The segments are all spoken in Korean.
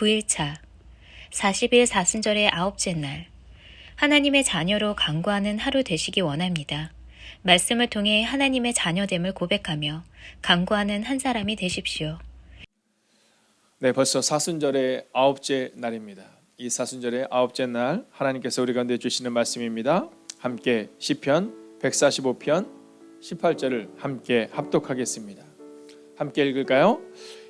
9일차 40일 사순절의 아홉째 날 하나님의 자녀로 간구하는 하루 되시기 원합니다. 말씀을 통해 하나님의 자녀됨을 고백하며 간구하는 한 사람이 되십시오. 네, 벌써 사순절의 아홉째 날입니다. 이 사순절의 아홉째 날 하나님께서 우리 가운데 주시는 말씀입니다. 함께 시편 145편 18절을 함께 합독하겠습니다. 함께 읽을까요?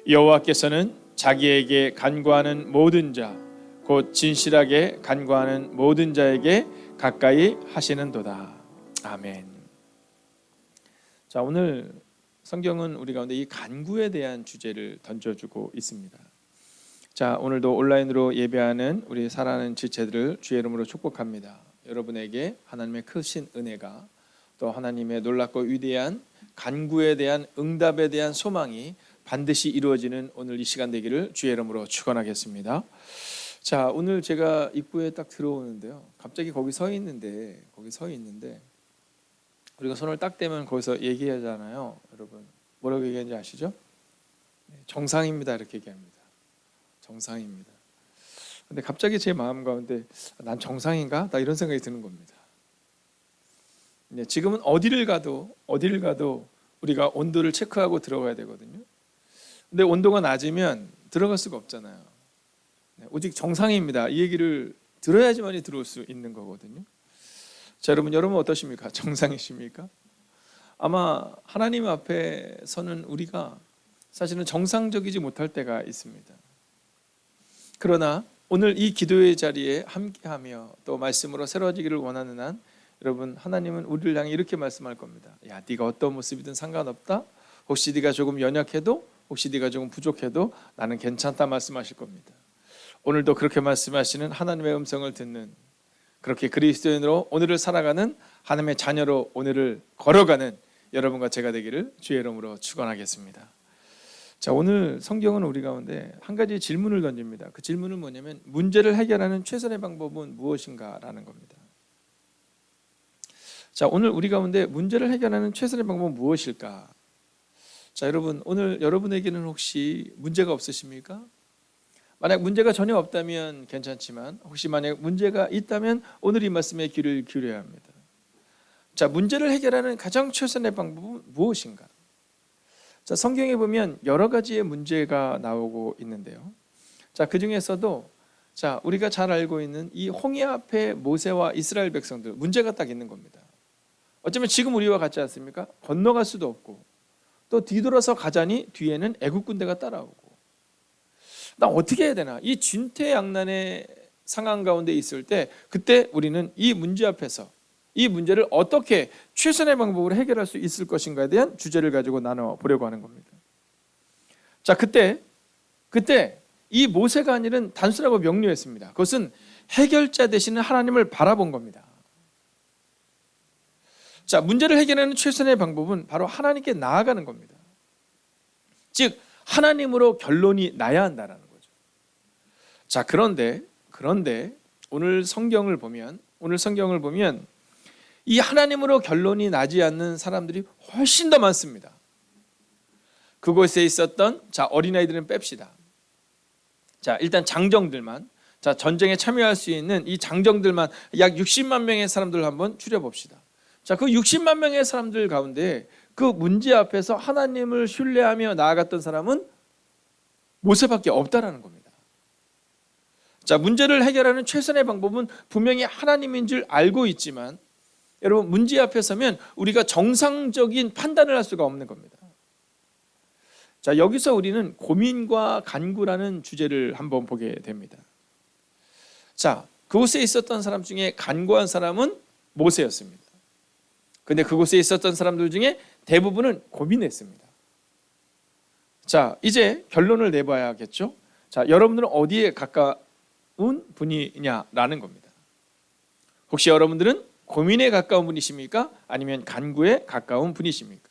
여호와께서는 자기에게 간구하는 모든 자, 곧 진실하게 간구하는 모든 자에게 가까이 하시는도다. 아멘. 자, 오늘 성경은 우리 가운데 이 간구에 대한 주제를 던져주고 있습니다. 자, 오늘도 온라인으로 예배하는 우리 사랑하는 지체들을 주의 이름으로 축복합니다. 여러분에게 하나님의 크신 은혜가 또 하나님의 놀랍고 위대한 간구에 대한 응답에 대한 소망이 반드시 이루어지는 오늘 이 시간 되기를 주의 이름으로 축원하겠습니다. 자, 오늘 제가 입구에 딱 들어오는데요, 갑자기 거기 서 있는데 우리가 손을 딱 대면 거기서 얘기하잖아요. 여러분 뭐라고 얘기하는지 아시죠? 정상입니다 이렇게 얘기합니다. 정상입니다. 근데 갑자기 제 마음 가운데 난 정상인가? 나 이런 생각이 드는 겁니다. 지금은 어디를 가도 우리가 온도를 체크하고 들어가야 되거든요. 근데 온도가 낮으면 들어갈 수가 없잖아요. 오직 정상입니다 이 얘기를 들어야지만이 들어올 수 있는 거거든요. 자, 여러분 어떠십니까? 정상이십니까? 아마 하나님 앞에 서는 우리가 사실은 정상적이지 못할 때가 있습니다. 그러나 오늘 이 기도의 자리에 함께하며 또 말씀으로 새로워지기를 원하는 한 여러분, 하나님은 우리를 향해 이렇게 말씀할 겁니다. 야, 네가 어떤 모습이든 상관없다. 혹시 네가 조금 연약해도, 혹시 네가 조금 부족해도 나는 괜찮다 말씀하실 겁니다. 오늘도 그렇게 말씀하시는 하나님의 음성을 듣는, 그렇게 그리스도인으로 오늘을 살아가는 하나님의 자녀로 오늘을 걸어가는 여러분과 제가 되기를 주의 이름으로 축원하겠습니다. 자, 오늘 성경은 우리 가운데 한 가지 질문을 던집니다. 그 질문은 뭐냐면 문제를 해결하는 최선의 방법은 무엇인가라는 겁니다. 자, 오늘 우리 가운데 문제를 해결하는 최선의 방법은 무엇일까? 자, 여러분, 오늘 여러분에게는 혹시 문제가 없으십니까? 만약 문제가 전혀 없다면 괜찮지만 혹시 만약 문제가 있다면 오늘 이 말씀에 귀를 기울여야 합니다. 자, 문제를 해결하는 가장 최선의 방법은 무엇인가? 자, 성경에 보면 여러 가지의 문제가 나오고 있는데요. 자, 그 중에서도 자, 우리가 잘 알고 있는 이 홍해 앞에 모세와 이스라엘 백성들 문제가 딱 있는 겁니다. 어쩌면 지금 우리와 같지 않습니까? 건너갈 수도 없고 또 뒤돌아서 가자니 뒤에는 애국 군대가 따라오고 나 어떻게 해야 되나? 이 진퇴양난의 상황 가운데 있을 때 그때 우리는 이 문제 앞에서 이 문제를 어떻게 최선의 방법으로 해결할 수 있을 것인가에 대한 주제를 가지고 나눠보려고 하는 겁니다. 자, 그때 이 모세가 한 일은 단순하고 명료했습니다. 그것은 해결자 되시는 하나님을 바라본 겁니다. 자, 문제를 해결하는 최선의 방법은 바로 하나님께 나아가는 겁니다. 즉 하나님으로 결론이 나야 한다는 거죠. 자, 그런데 오늘 성경을 보면 이 하나님으로 결론이 나지 않는 사람들이 훨씬 더 많습니다. 그곳에 있었던 자, 어린아이들은 뺍시다. 자, 일단 장정들만, 자, 전쟁에 참여할 수 있는 이 장정들만 약 60만 명의 사람들을 한번 추려봅시다. 자, 그 60만 명의 사람들 가운데 그 문제 앞에서 하나님을 신뢰하며 나아갔던 사람은 모세밖에 없다라는 겁니다. 자, 문제를 해결하는 최선의 방법은 분명히 하나님인 줄 알고 있지만 여러분, 문제 앞에 서면 우리가 정상적인 판단을 할 수가 없는 겁니다. 자, 여기서 우리는 고민과 간구라는 주제를 한번 보게 됩니다. 자, 그곳에 있었던 사람 중에 간구한 사람은 모세였습니다. 근데 그곳에 있었던 사람들 중에 대부분은 고민했습니다. 자, 이제 결론을 내봐야겠죠. 자, 여러분들은 어디에 가까운 분이냐라는 겁니다. 혹시 여러분들은 고민에 가까운 분이십니까? 아니면 간구에 가까운 분이십니까?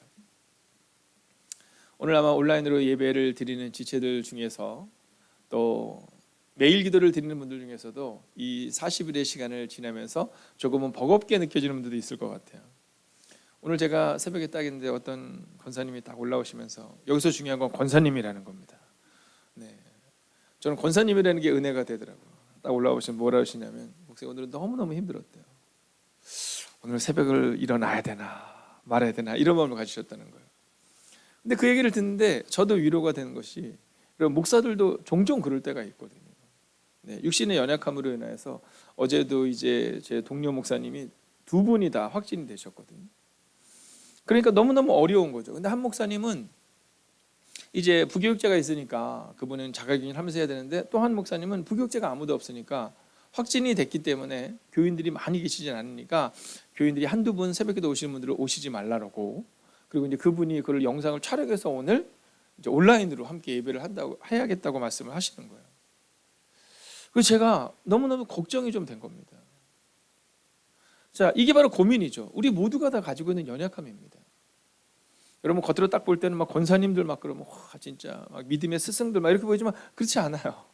오늘 아마 온라인으로 예배를 드리는 지체들 중에서 또 매일 기도를 드리는 분들 중에서도 이 40일의 시간을 지나면서 조금은 버겁게 느껴지는 분들도 있을 것 같아요. 오늘 제가 새벽에 딱 있는데 어떤 권사님이 딱 올라오시면서 여기서 중요한 건 권사님이라는 겁니다. 네. 저는 권사님이라는 게 은혜가 되더라고요. 딱 올라오시면 뭐라 하시냐면, 목사님 오늘은 너무너무 힘들었대요. 오늘 새벽을 일어나야 되나 말아야 되나 이런 마음을 가지셨다는 거예요. 근데 그 얘기를 듣는데 저도 위로가 되는 것이, 그리고 목사들도 종종 그럴 때가 있거든요. 네, 육신의 연약함으로 인해서 어제도 이제 제 동료 목사님이 두 분이 다 확진이 되셨거든요. 그러니까 너무너무 어려운 거죠. 근데 한 목사님은 이제 부교육자가 있으니까 그분은 자가격리를 하면서 해야 되는데, 또 한 목사님은 부교육자가 아무도 없으니까 확진이 됐기 때문에 교인들이 많이 계시진 않으니까 교인들이 한두 분 새벽에도 오시는 분들은 오시지 말라고, 그리고 이제 그분이 그걸 영상을 촬영해서 오늘 이제 온라인으로 함께 예배를 해야겠다고 말씀을 하시는 거예요. 그래서 제가 너무너무 걱정이 좀 된 겁니다. 자, 이게 바로 고민이죠. 우리 모두가 다 가지고 있는 연약함입니다. 여러분 겉으로 딱 볼 때는 막 권사님들 막 그러면 와 진짜 막 믿음의 스승들 막 이렇게 보이지만 그렇지 않아요.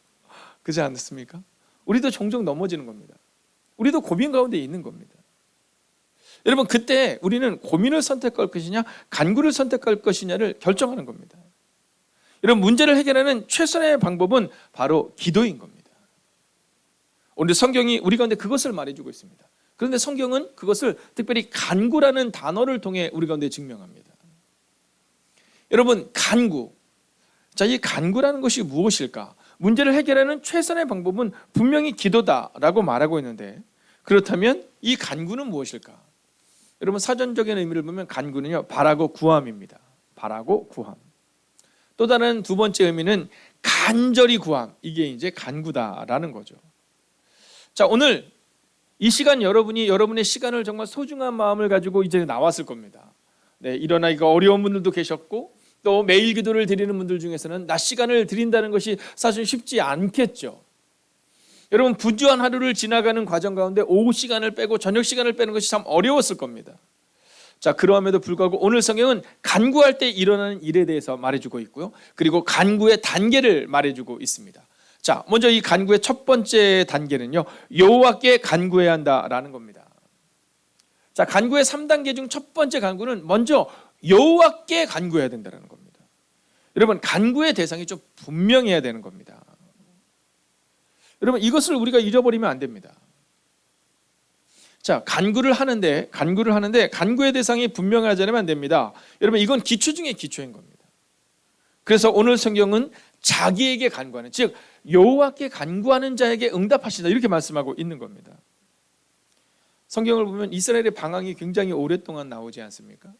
그렇지 않습니까? 우리도 종종 넘어지는 겁니다. 우리도 고민 가운데 있는 겁니다. 여러분 그때 우리는 고민을 선택할 것이냐 간구를 선택할 것이냐를 결정하는 겁니다. 여러분 문제를 해결하는 최선의 방법은 바로 기도인 겁니다. 오늘 성경이 우리 가운데 그것을 말해주고 있습니다. 그런데 성경은 그것을 특별히 간구라는 단어를 통해 우리 가운데 증명합니다. 여러분 간구, 자, 이 간구라는 것이 무엇일까? 문제를 해결하는 최선의 방법은 분명히 기도다라고 말하고 있는데, 그렇다면 이 간구는 무엇일까? 여러분 사전적인 의미를 보면 간구는요 바라고 구함입니다. 바라고 구함. 또 다른 두 번째 의미는 간절히 구함. 이게 이제 간구다라는 거죠. 자, 오늘 이 시간 여러분이 여러분의 시간을 정말 소중한 마음을 가지고 이제 나왔을 겁니다. 네, 일어나기가 어려운 분들도 계셨고, 또 매일 기도를 드리는 분들 중에서는 낮 시간을 드린다는 것이 사실 쉽지 않겠죠. 여러분 분주한 하루를 지나가는 과정 가운데 오후 시간을 빼고 저녁 시간을 빼는 것이 참 어려웠을 겁니다. 자, 그러함에도 불구하고 오늘 성경은 간구할 때 일어나는 일에 대해서 말해주고 있고요. 그리고 간구의 단계를 말해주고 있습니다. 자, 먼저 이 간구의 첫 번째 단계는요, 여호와께 간구해야 한다라는 겁니다. 자, 간구의 3단계 중 첫 번째 간구는 먼저 여호와께 간구해야 된다는 겁니다. 여러분 간구의 대상이 좀 분명해야 되는 겁니다. 여러분 이것을 우리가 잊어버리면 안 됩니다. 자, 간구를 하는데 간구의 대상이 분명하지 않으면 안 됩니다. 여러분 이건 기초 중에 기초인 겁니다. 그래서 오늘 성경은 자기에게 간구하는, 즉 여호와께 간구하는 자에게 응답하시다 이렇게 말씀하고 있는 겁니다. 성경을 보면 이스라엘의 방황이 굉장히 오랫동안 나오지 않습니까?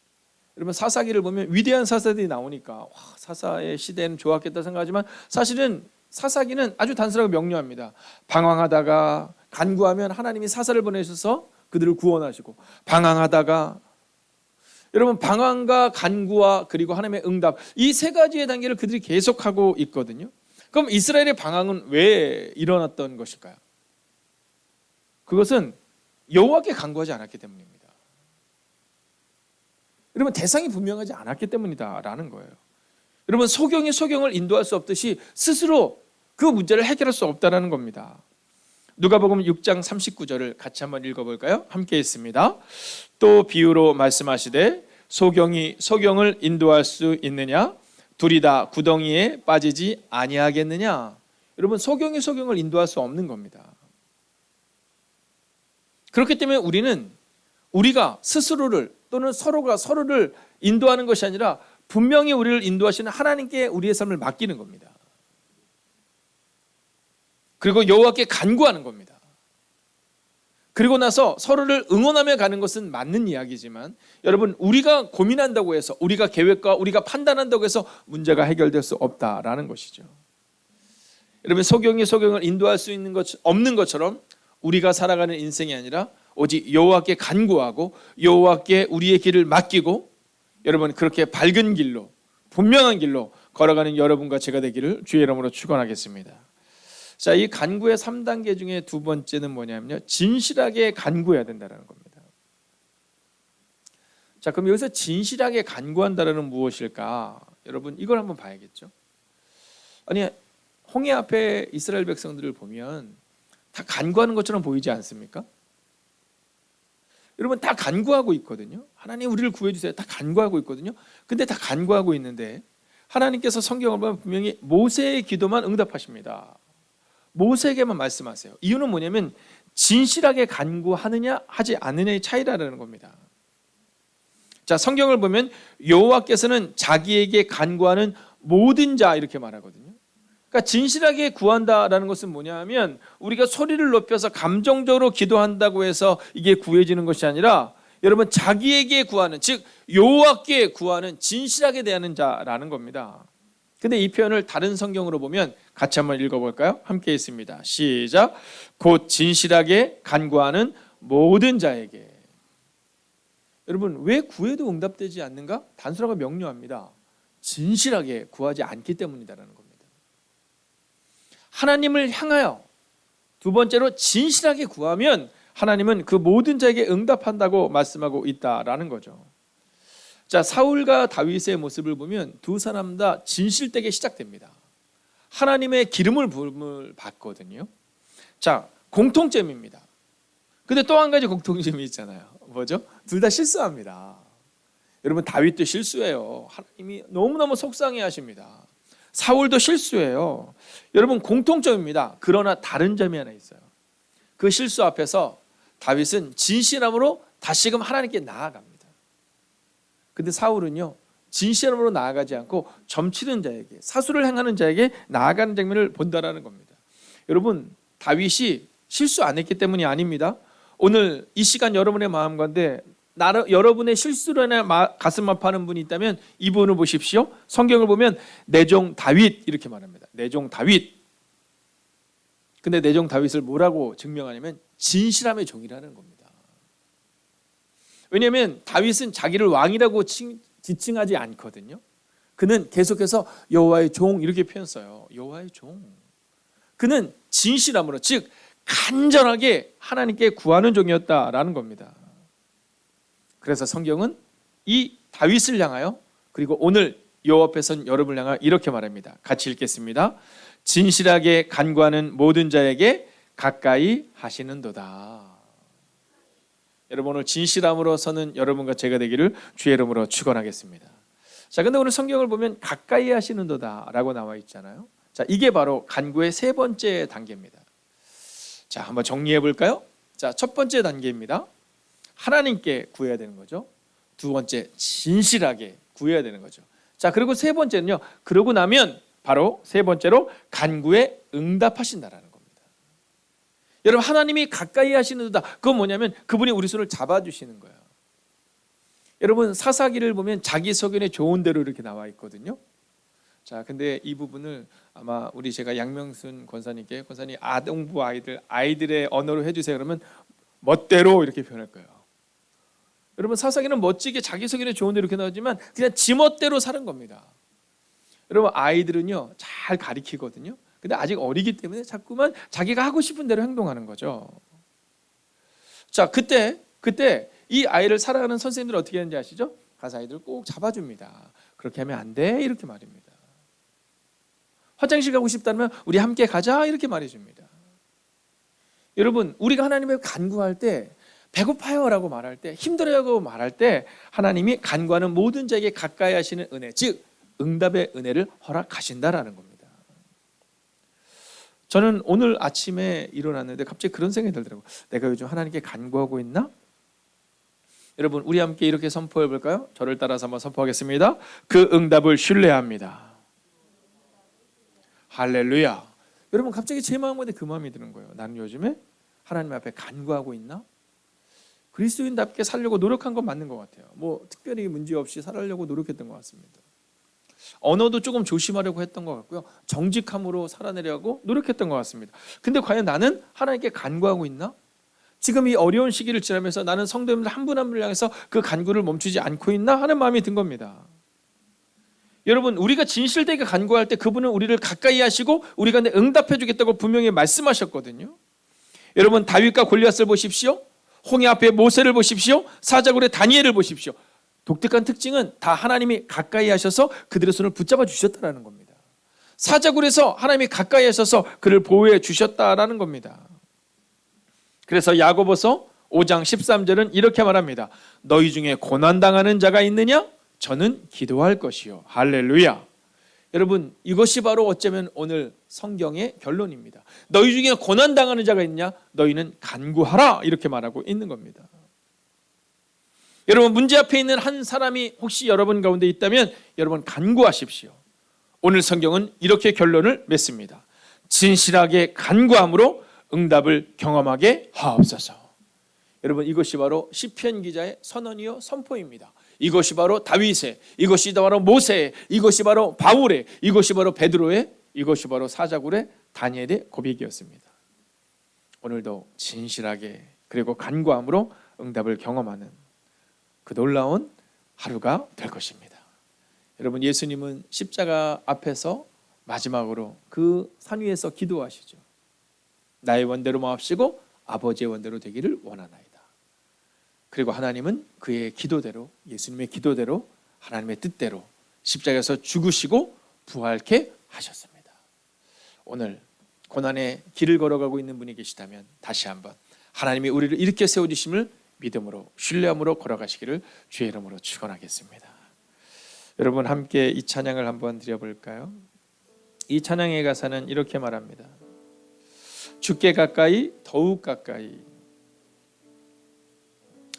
여러분 사사기를 보면 위대한 사사들이 나오니까 와, 사사의 시대는 좋았겠다 생각하지만 사실은 사사기는 아주 단순하고 명료합니다. 방황하다가 간구하면 하나님이 사사를 보내셔서 그들을 구원하시고, 방황하다가, 여러분 방황과 간구와 그리고 하나님의 응답, 이 세 가지의 단계를 그들이 계속하고 있거든요. 그럼 이스라엘의 방황은 왜 일어났던 것일까요? 그것은 여호와께 간구하지 않았기 때문입니다. 여러분 대상이 분명하지 않았기 때문이다라는 거예요. 여러분 소경이 소경을 인도할 수 없듯이 스스로 그 문제를 해결할 수 없다라는 겁니다. 누가복음 6장 39절을 같이 한번 읽어볼까요? 함께 읽습니다. 또 비유로 말씀하시되 소경이 소경을 인도할 수 있느냐? 둘이 다 구덩이에 빠지지 아니하겠느냐? 여러분 소경이 소경을 인도할 수 없는 겁니다. 그렇기 때문에 우리가 스스로를 또는 서로가 서로를 인도하는 것이 아니라 분명히 우리를 인도하시는 하나님께 우리의 삶을 맡기는 겁니다. 그리고 여호와께 간구하는 겁니다. 그리고 나서 서로를 응원하며 가는 것은 맞는 이야기지만, 여러분 우리가 고민한다고 해서, 우리가 계획과 우리가 판단한다고 해서 문제가 해결될 수 없다라는 것이죠. 여러분 소경이 소경을 인도할 수 없는 것처럼 우리가 살아가는 인생이 아니라 오직 여호와께 간구하고 여호와께 우리의 길을 맡기고, 여러분 그렇게 밝은 길로 분명한 길로 걸어가는 여러분과 제가 되기를 주의 이름으로 축원하겠습니다. 자, 이 간구의 3단계 중에 두 번째는 뭐냐면요, 진실하게 간구해야 된다는 겁니다. 자, 그럼 여기서 진실하게 간구한다는 무엇일까? 여러분 이걸 한번 봐야겠죠. 아니 홍해 앞에 이스라엘 백성들을 보면 다 간구하는 것처럼 보이지 않습니까? 여러분 다 간구하고 있거든요. 하나님 우리를 구해주세요. 다 간구하고 있거든요. 근데 다 간구하고 있는데 하나님께서 성경을 보면 분명히 모세의 기도만 응답하십니다. 모세에게만 말씀하세요. 이유는 뭐냐면 진실하게 간구하느냐 하지 않느냐의 차이라는 겁니다. 자, 성경을 보면 여호와께서는 자기에게 간구하는 모든 자 이렇게 말하거든요. 그러니까 진실하게 구한다라는 것은 뭐냐면 우리가 소리를 높여서 감정적으로 기도한다고 해서 이게 구해지는 것이 아니라 여러분 자기에게 구하는, 즉 여호와께 구하는, 진실하게 대하는 자라는 겁니다. 근데 이 표현을 다른 성경으로 보면 같이 한번 읽어볼까요? 함께 있습니다. 시작. 곧 진실하게 간구하는 모든 자에게. 여러분 왜 구해도 응답되지 않는가? 단순하고 명료합니다. 진실하게 구하지 않기 때문이다라는 겁니다. 하나님을 향하여 두 번째로 진실하게 구하면 하나님은 그 모든 자에게 응답한다고 말씀하고 있다라는 거죠. 자, 사울과 다윗의 모습을 보면 두 사람 다 진실되게 시작됩니다. 하나님의 기름을 부음을 받거든요. 자, 공통점입니다. 근데 또 한 가지 공통점이 있잖아요. 뭐죠? 둘 다 실수합니다. 여러분 다윗도 실수해요. 하나님이 너무너무 속상해 하십니다. 사울도 실수해요. 여러분 공통점입니다. 그러나 다른 점이 하나 있어요. 그 실수 앞에서 다윗은 진실함으로 다시금 하나님께 나아갑니다. 근데 사울은요, 진실함으로 나아가지 않고 점치는 자에게, 사수를 행하는 자에게 나아가는 장면을 본다라는 겁니다. 여러분 다윗이 실수 안 했기 때문이 아닙니다. 오늘 이 시간 여러분의 마음 가운데 여러분의 실수로 인해 가슴 아파하는 분이 있다면 이 부분을 보십시오. 성경을 보면 내 종 다윗 이렇게 말합니다. 내 종 다윗. 근데 내 종 다윗을 뭐라고 증명하냐면 진실함의 종이라는 겁니다. 왜냐하면 다윗은 자기를 왕이라고 지칭하지 않거든요. 그는 계속해서 여호와의 종 이렇게 표현 써요. 여호와의 종. 그는 진실함으로, 즉 간절하게 하나님께 구하는 종이었다라는 겁니다. 그래서 성경은 이 다윗을 향하여, 그리고 오늘 여호와 앞에 선 여러분을 향하여 이렇게 말합니다. 같이 읽겠습니다. 진실하게 간구하는 모든 자에게 가까이 하시는도다. 여러분 오늘 진실함으로 서는 여러분과 제가 되기를 주의 이름으로 축원하겠습니다. 자, 근데 오늘 성경을 보면 가까이 하시는도다라고 나와 있잖아요. 자, 이게 바로 간구의 세 번째 단계입니다. 자, 한번 정리해 볼까요? 자, 첫 번째 단계입니다. 하나님께 구해야 되는 거죠. 두 번째, 진실하게 구해야 되는 거죠. 자, 그리고 세 번째는요, 그러고 나면 바로 세 번째로 간구에 응답하신다라는 겁니다. 여러분 하나님이 가까이 하시는도다. 그건 뭐냐면 그분이 우리 손을 잡아주시는 거예요. 여러분 사사기를 보면 자기 소견에 좋은 대로 이렇게 나와 있거든요. 자, 근데 이 부분을 아마 우리 제가 양명순 권사님께, 권사님 아동부 아이들의 언어로 해주세요 그러면 멋대로 이렇게 표현할 거예요. 여러분 사사기는 멋지게 자기 소견에 좋은 대로 이렇게 나오지만 그냥 지멋대로 사는 겁니다. 여러분 아이들은요 잘 가리키거든요. 근데 아직 어리기 때문에 자꾸만 자기가 하고 싶은 대로 행동하는 거죠. 자, 그때 이 아이를 사랑하는 선생님들은 어떻게 하는지 아시죠? 가서 아이들을 꼭 잡아줍니다. 그렇게 하면 안 돼 이렇게 말입니다. 화장실 가고 싶다면 우리 함께 가자 이렇게 말해줍니다. 여러분 우리가 하나님의 간구할 때 배고파요 라고 말할 때, 힘들어요 라고 말할 때 하나님이 간구하는 모든 자에게 가까이 하시는 은혜, 즉 응답의 은혜를 허락하신다라는 겁니다. 저는 오늘 아침에 일어났는데 갑자기 그런 생각이 들더라고요. 내가 요즘 하나님께 간구하고 있나? 여러분 우리 함께 이렇게 선포해 볼까요? 저를 따라서 한번 선포하겠습니다. 그 응답을 신뢰합니다. 할렐루야. 여러분 갑자기 제 마음 가운데 그 마음이 드는 거예요. 나는 요즘에 하나님 앞에 간구하고 있나? 그리스도인답게 살려고 노력한 건 맞는 것 같아요. 뭐 특별히 문제없이 살아려고 노력했던 것 같습니다. 언어도 조금 조심하려고 했던 것 같고요. 정직함으로 살아내려고 노력했던 것 같습니다. 근데 과연 나는 하나님께 간구하고 있나? 지금 이 어려운 시기를 지나면서 나는 성도님들 한 분 한 분을 향해서 그 간구를 멈추지 않고 있나 하는 마음이 든 겁니다. 여러분 우리가 진실되게 간구할 때 그분은 우리를 가까이 하시고 우리가 응답해 주겠다고 분명히 말씀하셨거든요. 여러분 다윗과 골리앗을 보십시오. 홍해 앞에 모세를 보십시오. 사자굴의 다니엘을 보십시오. 독특한 특징은 다 하나님이 가까이 하셔서 그들의 손을 붙잡아 주셨다는 겁니다. 사자굴에서 하나님이 가까이 하셔서 그를 보호해 주셨다라는 겁니다. 그래서 야고보서 5장 13절은 이렇게 말합니다. 너희 중에 고난당하는 자가 있느냐? 저는 기도할 것이요. 할렐루야. 여러분, 이것이 바로 어쩌면 오늘 성경의 결론입니다. 너희 중에 고난당하는 자가 있냐? 너희는 간구하라, 이렇게 말하고 있는 겁니다. 여러분, 문제 앞에 있는 한 사람이 혹시 여러분 가운데 있다면 여러분 간구하십시오. 오늘 성경은 이렇게 결론을 맺습니다. 진실하게 간구함으로 응답을 경험하게 하옵소서. 여러분, 이것이 바로 시편 기자의 선언이요 선포입니다. 이것이 바로 다윗의, 이것이 바로 모세의, 이것이 바로 바울의, 이것이 바로 베드로의, 이것이 바로 사자굴의 다니엘의 고백이었습니다. 오늘도 진실하게 그리고 간구함으로 응답을 경험하는 그 놀라운 하루가 될 것입니다. 여러분, 예수님은 십자가 앞에서 마지막으로 그 산 위에서 기도하시죠. 나의 원대로 마옵시고 아버지의 원대로 되기를 원하나이다. 그리고 하나님은 그의 기도대로, 예수님의 기도대로, 하나님의 뜻대로 십자가에서 죽으시고 부활케 하셨습니다. 오늘 고난의 길을 걸어가고 있는 분이 계시다면 다시 한번 하나님이 우리를 이렇게 세워주심을 믿음으로, 신뢰함으로 걸어가시기를 주의 이름으로 축원하겠습니다. 여러분, 함께 이 찬양을 한번 드려볼까요? 이 찬양의 가사는 이렇게 말합니다. 주께 가까이, 더욱 가까이.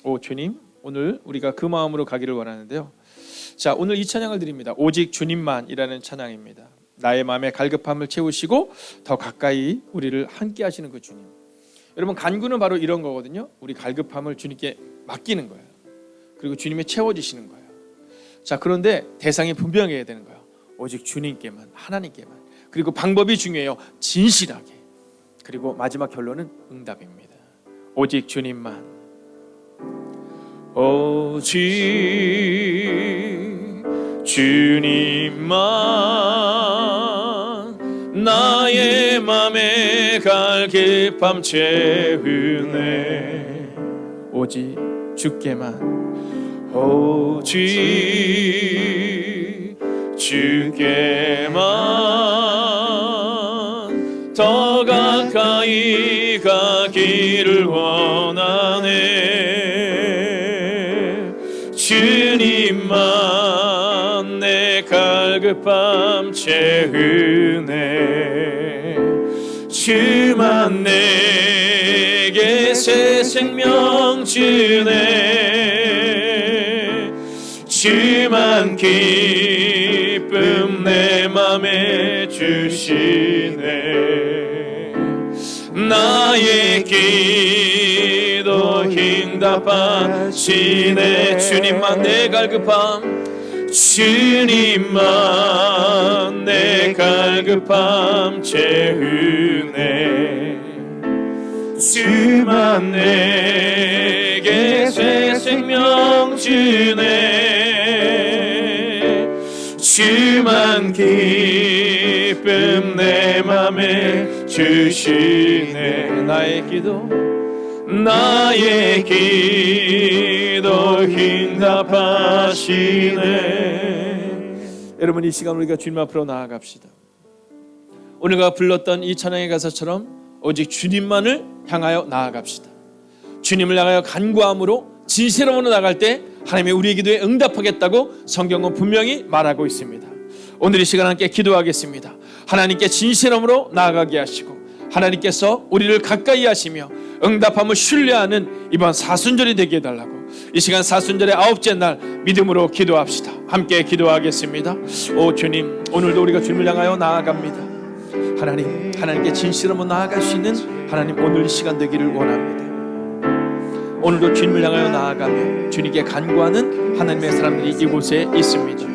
오 주님, 오늘 우리가 그 마음으로 가기를 원하는데요. 자, 오늘 이 찬양을 드립니다. 오직 주님만이라는 찬양입니다. 나의 마음의 갈급함을 채우시고 더 가까이 우리를 함께 하시는 그 주님. 여러분, 간구는 바로 이런 거거든요. 우리 갈급함을 주님께 맡기는 거예요. 그리고 주님이 채워주시는 거예요. 자, 그런데 대상이 분명해야 되는 거예요. 오직 주님께만, 하나님께만. 그리고 방법이 중요해요. 진실하게. 그리고 마지막 결론은 응답입니다. 오직 주님만. 오직 주님만 나의 맘에 갈급함 채우네. 오직 주께만, 오직 주께만 더 가까이 가기를 원하네. 주님만 내 갈급함 채우네. 주만 내게 새 생명 주네. 주만 기쁨 내 맘에 주시네. 나의 기도 응답하시네. 주님만 내 갈급함, 주님만 내 갈급함 채우네. 주만 내게 새 생명 주네. 주만 기쁨 내 맘에 주시네. 나의 기도 응답하시네. 여러분, 이 시간 우리가 주님 앞으로 나아갑시다. 오늘가 불렀던 이 찬양의 가사처럼 오직 주님만을 향하여 나아갑시다. 주님을 향하여 간구함으로 진실함으로 나갈 때 하나님의 우리의 기도에 응답하겠다고 성경은 분명히 말하고 있습니다. 오늘 이 시간 함께 기도하겠습니다. 하나님께 진실함으로 나아가게 하시고 하나님께서 우리를 가까이 하시며 응답함을 신뢰하는 이번 사순절이 되게 해달라고 이 시간 사순절의 9째 날 믿음으로 기도합시다. 함께 기도하겠습니다. 오 주님, 오늘도 우리가 주님을 향하여 나아갑니다. 하나님께 진실함으로 나아갈 수 있는 하나님 오늘 이 시간 되기를 원합니다. 오늘도 주님을 향하여 나아가며 주님께 간구하는 하나님의 사람들이 이곳에 있습니다.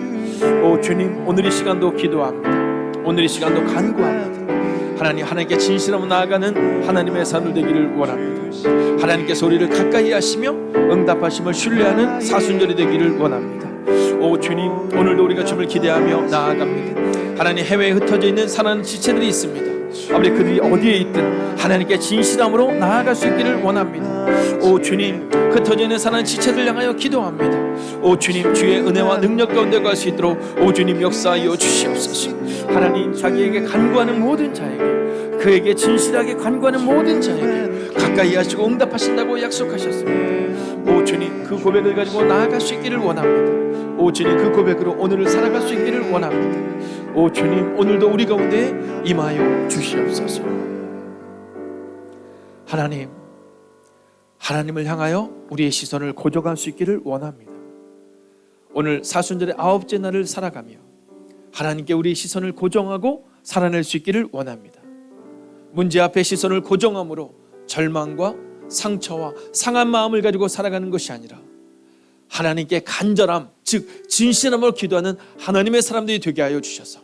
오 주님, 오늘 이 시간도 기도합니다. 오늘 이 시간도 간구합니다. 하나님께 진실함으로 나아가는 하나님의 사람들 되기를 원합니다. 하나님께서 우리를 가까이 하시며 응답하심을 신뢰하는 사순절이 되기를 원합니다. 오 주님, 오늘도 우리가 주님을 기대하며 나아갑니다. 하나님, 해외에 흩어져 있는 사랑하는 지체들이 있습니다. 아버지, 그들이 어디에 있든 하나님께 진실함으로 나아갈 수 있기를 원합니다. 오 주님, 흩어져 있는 사랑하는 지체들 향하여 기도합니다. 오 주님, 주의 은혜와 능력 가운데 갈 수 있도록 오 주님 역사하여 주시옵소서. 하나님, 자기에게 간구하는 모든 자에게, 그에게 진실하게 간구하는 모든 자에게 가까이 하시고 응답하신다고 약속하셨습니다. 오 주님, 그 고백을 가지고 나아갈 수 있기를 원합니다. 오 주님, 그 고백으로 오늘을 살아갈 수 있기를 원합니다. 오 주님, 오늘도 우리 가운데 임하여 주시옵소서. 하나님을 향하여 우리의 시선을 고정할 수 있기를 원합니다. 오늘 사순절의 9째 날을 살아가며 하나님께 우리의 시선을 고정하고 살아낼 수 있기를 원합니다. 문제 앞에 시선을 고정함으로 절망과 상처와 상한 마음을 가지고 살아가는 것이 아니라 하나님께 간절함, 즉 진실함으로 기도하는 하나님의 사람들이 되게 하여 주셔서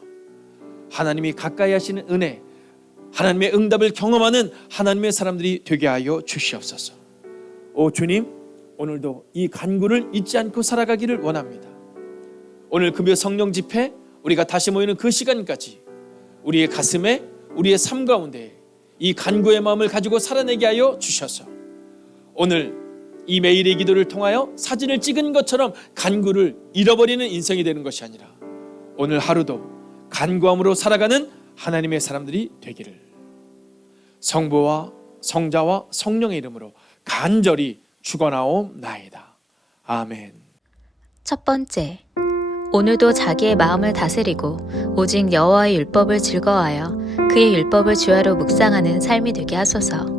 하나님이 가까이 하시는 은혜, 하나님의 응답을 경험하는 하나님의 사람들이 되게 하여 주시옵소서. 오 주님, 오늘도 이 간구를 잊지 않고 살아가기를 원합니다. 오늘 금요 성령 집회 우리가 다시 모이는 그 시간까지 우리의 가슴에, 우리의 삶 가운데 이 간구의 마음을 가지고 살아내게 하여 주셔서 오늘 이 매일의 기도를 통하여 사진을 찍은 것처럼 간구를 잃어버리는 인생이 되는 것이 아니라 오늘 하루도 간구함으로 살아가는 하나님의 사람들이 되기를 성부와 성자와 성령의 이름으로 간절히 축원하옵나이다. 아멘. 첫 번째, 오늘도 자기의 마음을 다스리고 오직 여호와의 율법을 즐거워하여 그의 율법을 주야로 묵상하는 삶이 되게 하소서.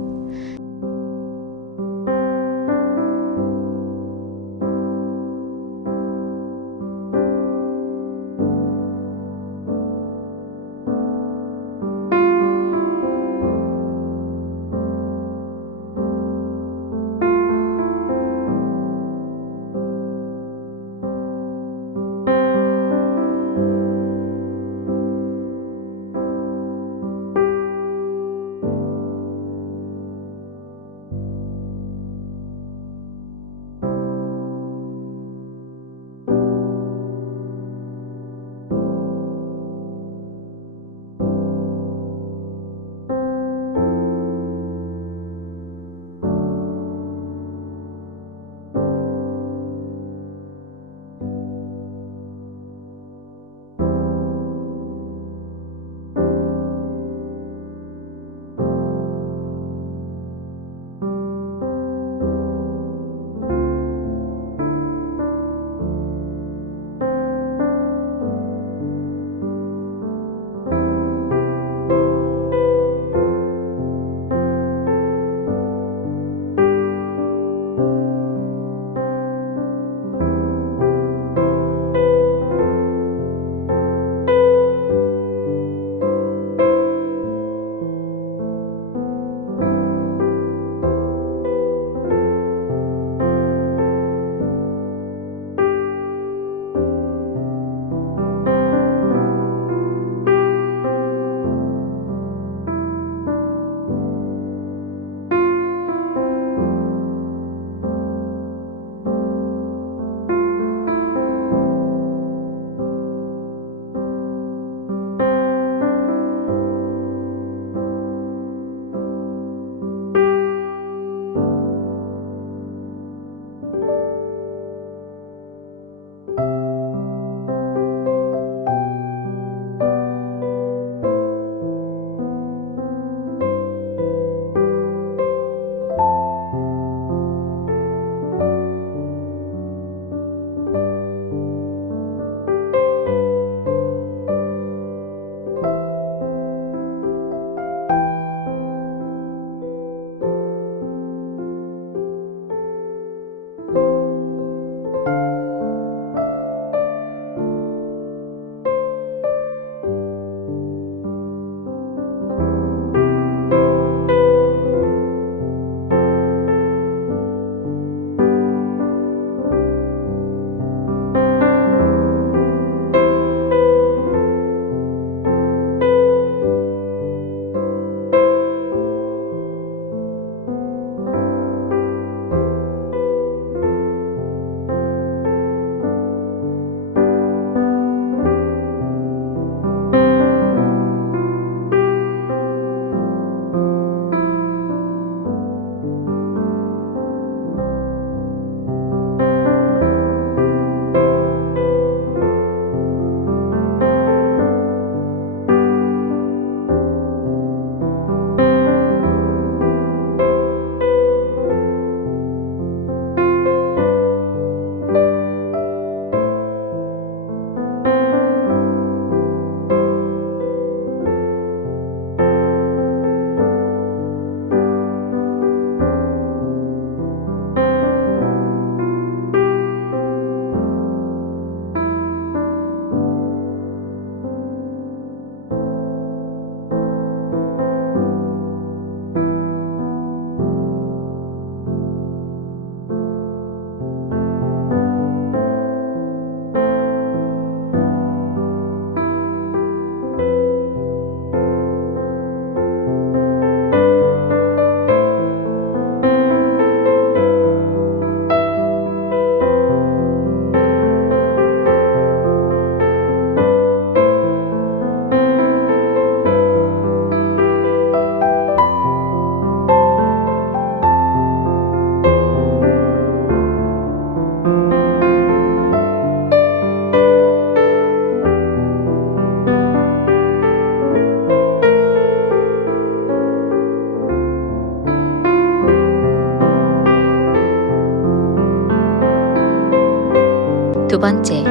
두 번째,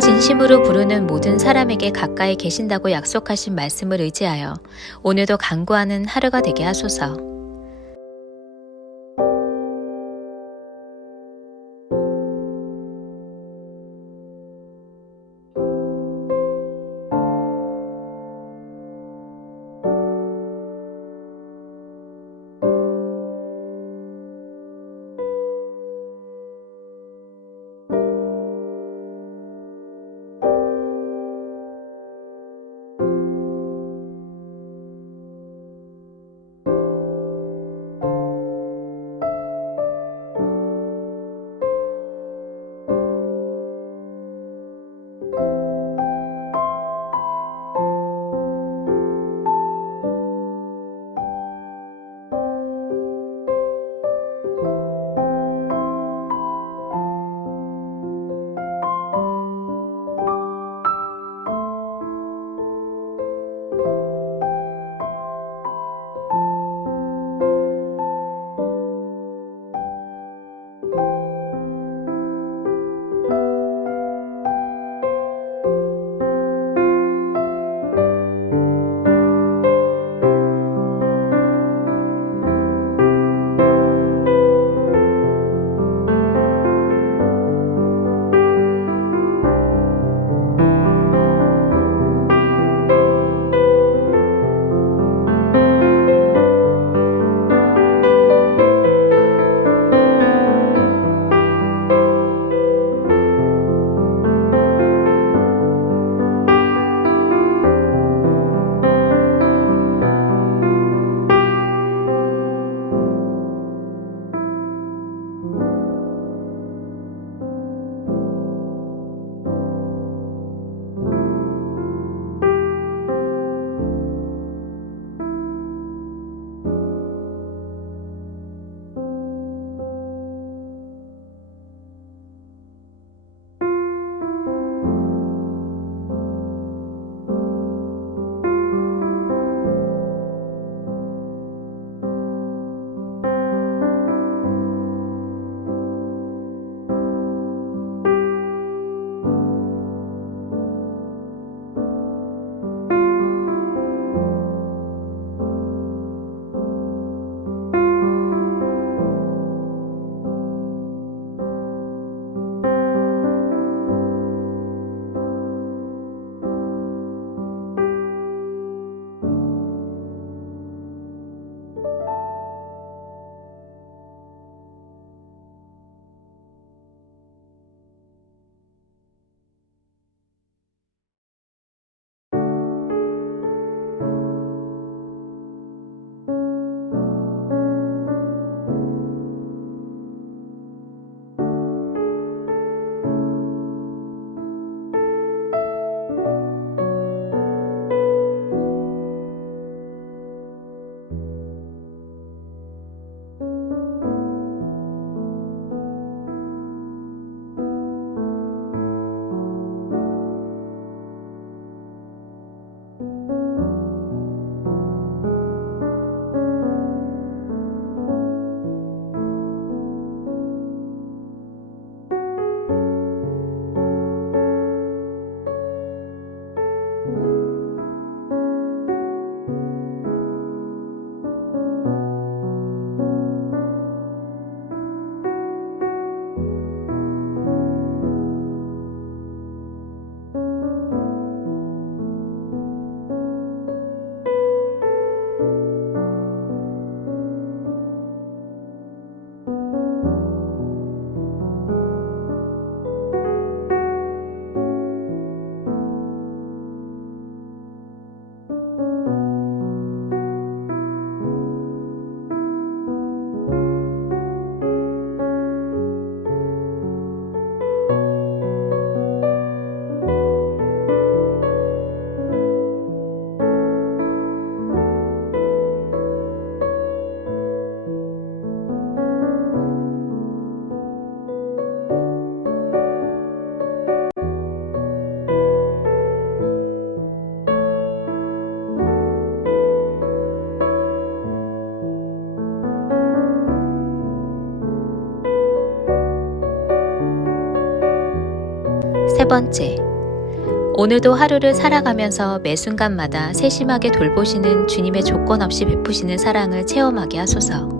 진심으로 부르는 모든 사람에게 가까이 계신다고 약속하신 말씀을 의지하여 오늘도 간구하는 하루가 되게 하소서. 번째, 오늘도 하루를 살아가면서 매 순간마다 세심하게 돌보시는 주님의 조건 없이 베푸시는 사랑을 체험하게 하소서.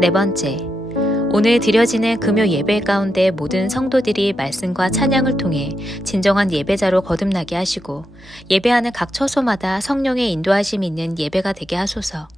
네 번째, 오늘 드려지는 금요 예배 가운데 모든 성도들이 말씀과 찬양을 통해 진정한 예배자로 거듭나게 하시고 예배하는 각 처소마다 성령의 인도하심이 있는 예배가 되게 하소서.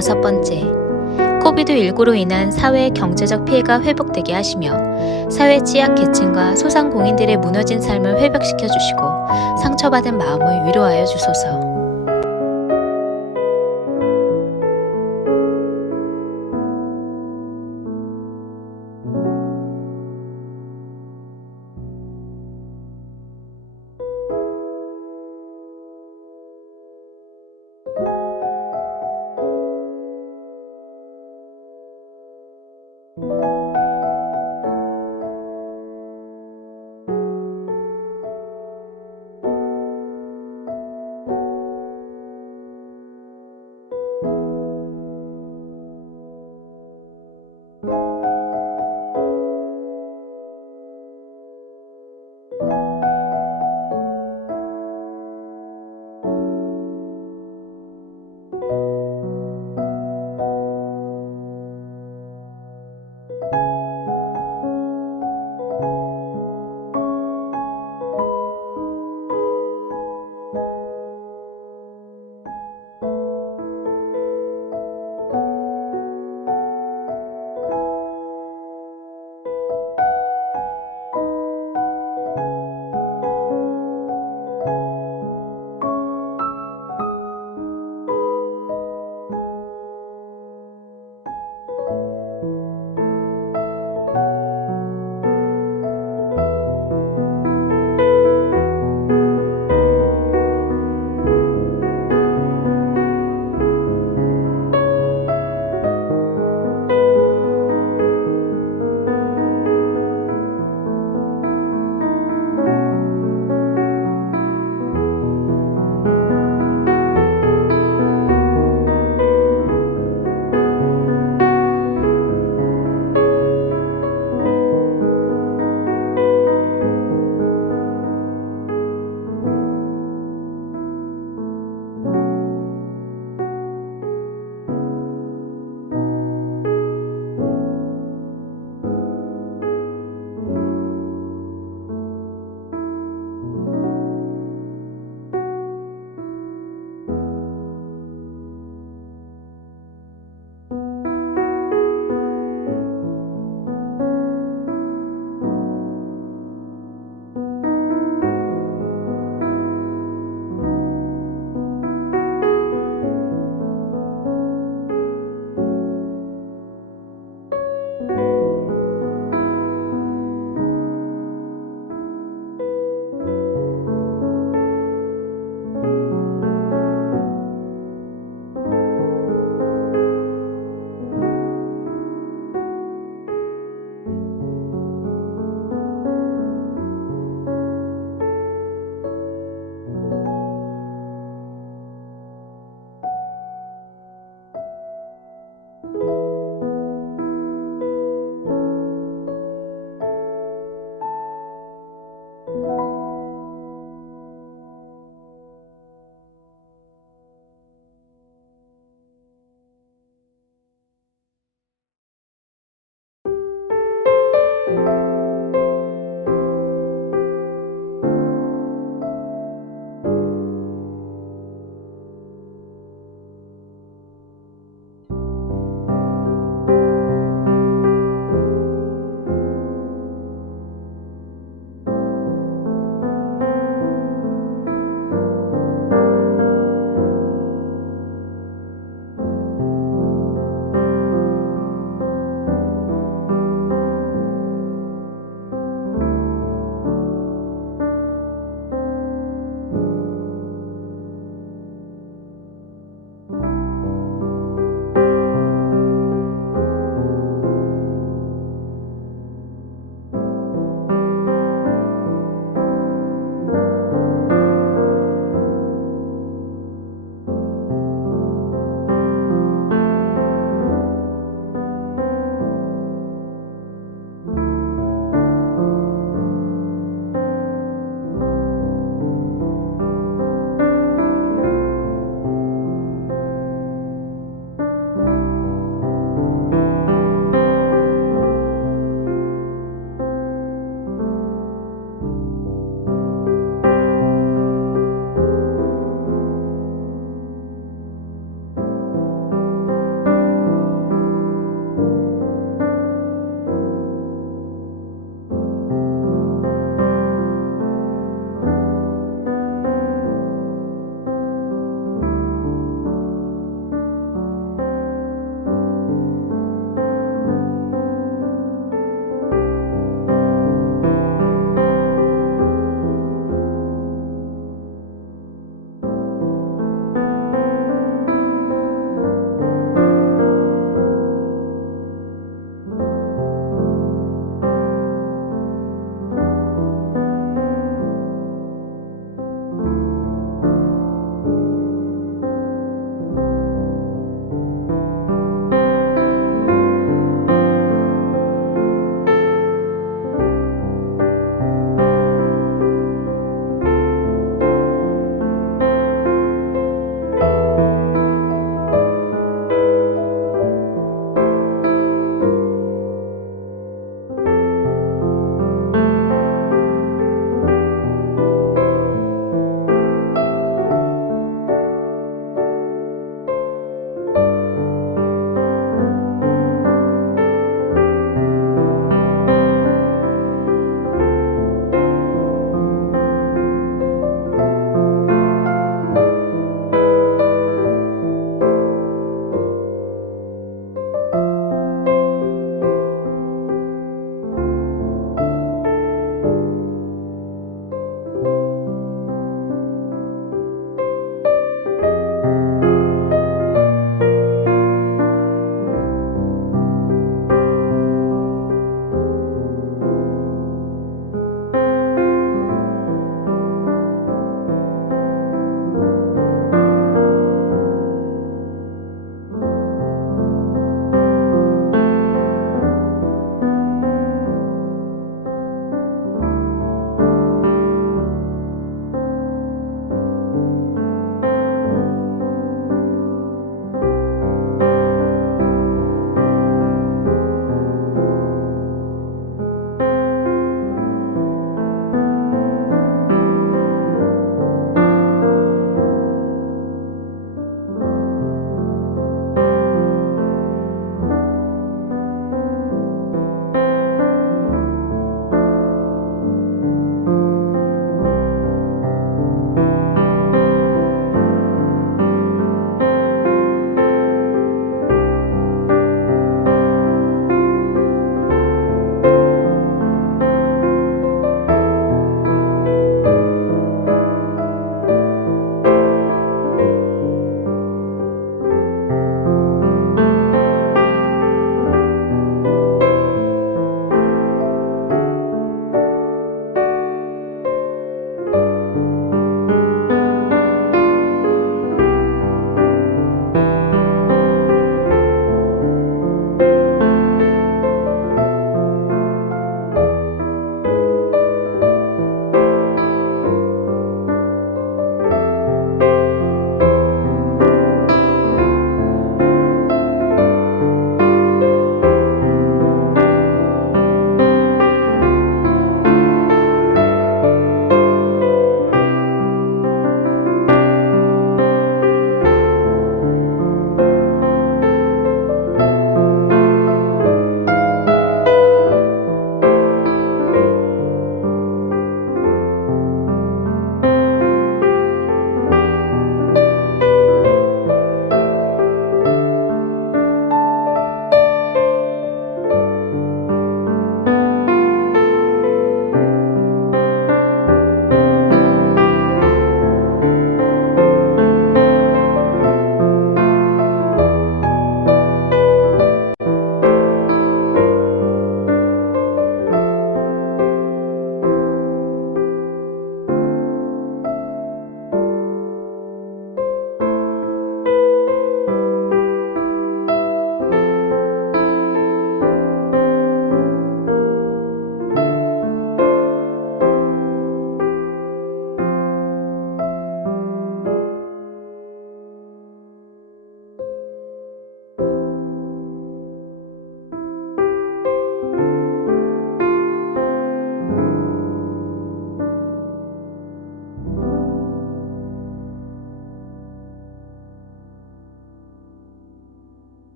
5번째, 코비드19로 인한 사회 경제적 피해가 회복되게 하시며 사회 취약 계층과 소상공인들의 무너진 삶을 회복시켜 주시고 상처받은 마음을 위로하여 주소서.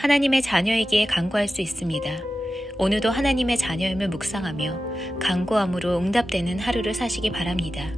하나님의 자녀이기에 간구할 수 있습니다. 오늘도 하나님의 자녀임을 묵상하며 간구함으로 응답되는 하루를 사시기 바랍니다.